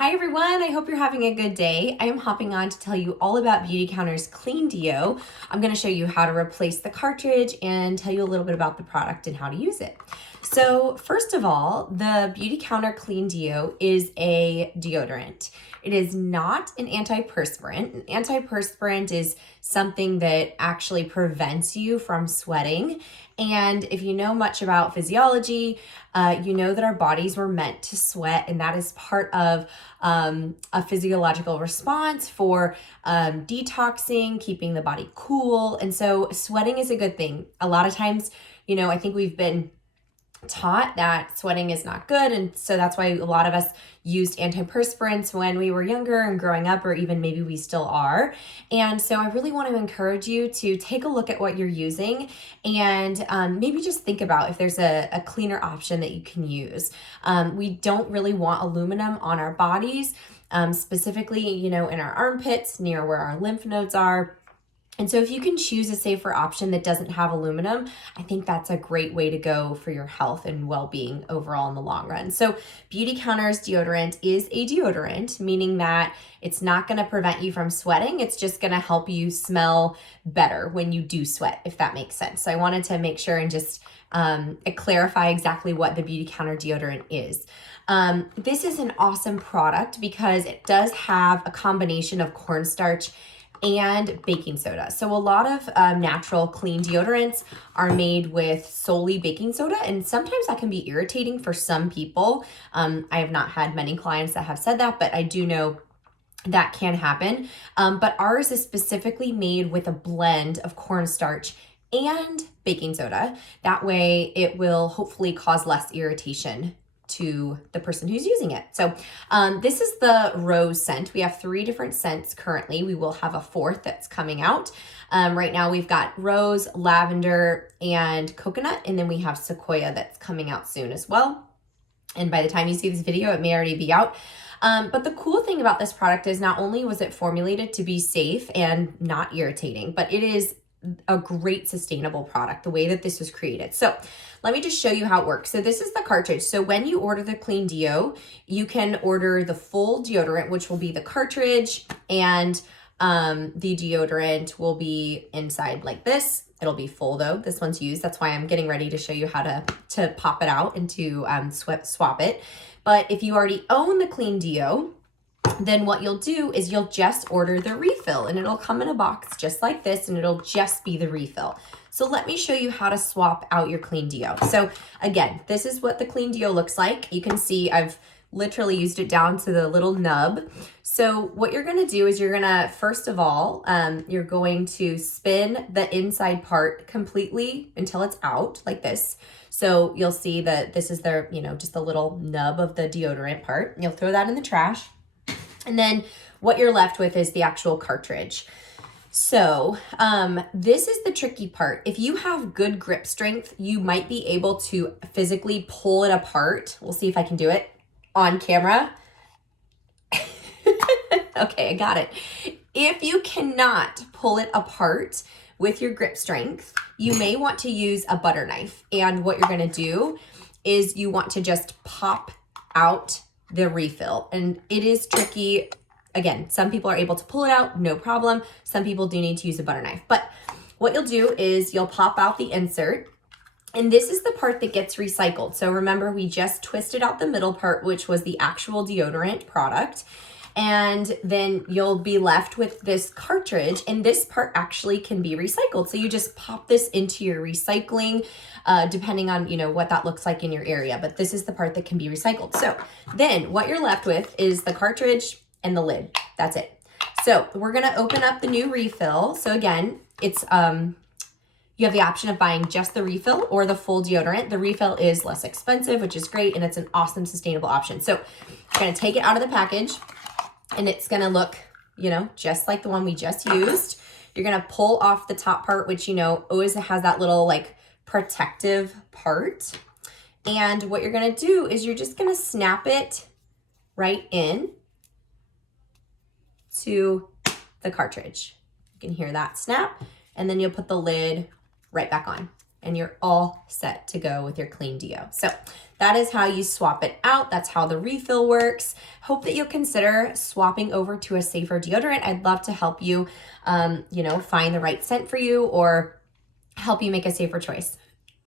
Hi everyone, I hope you're having a good day. I am hopping on to tell you all about Beautycounter's Clean Deo. I'm going to show you how to replace the cartridge and tell you a little bit about the product and how to use it. So first of all, the Beautycounter Clean Deo is a deodorant. It is not an antiperspirant. An antiperspirant is something that actually prevents you from sweating. And if you know much about physiology, you know that our bodies were meant to sweat, and that is part of a physiological response for detoxing, keeping the body cool. And so sweating is a good thing. A lot of times, I think we've been taught that sweating is not good, and so that's why a lot of us used antiperspirants when we were younger and growing up, or even maybe we still are. And so I really want to encourage you to take a look at what you're using and maybe just think about if there's a cleaner option that you can use. We don't really want aluminum on our bodies, specifically in our armpits near where our lymph nodes are. And so if you can choose a safer option that doesn't have aluminum, I think that's a great way to go for your health and well-being overall in the long run. So Beautycounter's deodorant is a deodorant, meaning that it's not going to prevent you from sweating. It's just going to help you smell better when you do sweat, if that makes sense. So I wanted to make sure and just clarify exactly what the Beautycounter deodorant is. This is an awesome product because it does have a combination of cornstarch and baking soda. So a lot of natural clean deodorants are made with solely baking soda, and sometimes that can be irritating for some people. I have not had many clients that have said that, but I do know that can happen. But ours is specifically made with a blend of cornstarch and baking soda. That way it will hopefully cause less irritation to the person who's using it. So this is the rose scent. We have 3 different scents currently. We will have a 4th that's coming out. Right now we've got rose, lavender, and coconut, and then we have sequoia that's coming out soon as well. And by the time you see this video, it may already be out. But the cool thing about this product is not only was it formulated to be safe and not irritating, but it is a great sustainable product, the way that this was created. So let me just show you how it works. So this is the cartridge. So when you order the Clean Deo, you can order the full deodorant, which will be the cartridge, and the deodorant will be inside like this. It'll be full though. This one's used. That's why I'm getting ready to show you how to pop it out and to swap it. But if you already own the Clean Deo, then what you'll do is you'll just order the refill, and it'll come in a box just like this, and it'll just be the refill. So let me show you how to swap out your Clean Deo. So again, this is what the Clean Deo looks like. You can see I've literally used it down to the little nub. So what you're gonna do is you're gonna, first of all, you're going to spin the inside part completely until it's out like this. So you'll see that this is their, just the little nub of the deodorant part. You'll throw that in the trash. And then what you're left with is the actual cartridge. So this is the tricky part. If you have good grip strength, you might be able to physically pull it apart. We'll see if I can do it on camera. Okay, I got it. If you cannot pull it apart with your grip strength, you may want to use a butter knife. And what you're gonna do is you want to just pop out the refill. And it is tricky. Again, some people are able to pull it out, no problem. Some people do need to use a butter knife. But what you'll do is you'll pop out the insert, and this is the part that gets recycled. So remember, we just twisted out the middle part, which was the actual deodorant product. And then you'll be left with this cartridge, and this part actually can be recycled. So you just pop this into your recycling, depending on, what that looks like in your area. But this is the part that can be recycled. So then what you're left with is the cartridge and the lid. That's it. So we're gonna open up the new refill. So again, it's you have the option of buying just the refill or the full deodorant. The refill is less expensive, which is great, and it's an awesome sustainable option. So I'm gonna take it out of the package, and it's gonna look, just like the one we just used. You're gonna pull off the top part, which always has that little like protective part. And what you're gonna do is you're just gonna snap it right in to the cartridge. You can hear that snap, and then you'll put the lid right back on. and you're all set to go with your clean deo. So that is how you swap it out. That's how the refill works. Hope that you'll consider swapping over to a safer deodorant. I'd love to help you, find the right scent for you or help you make a safer choice.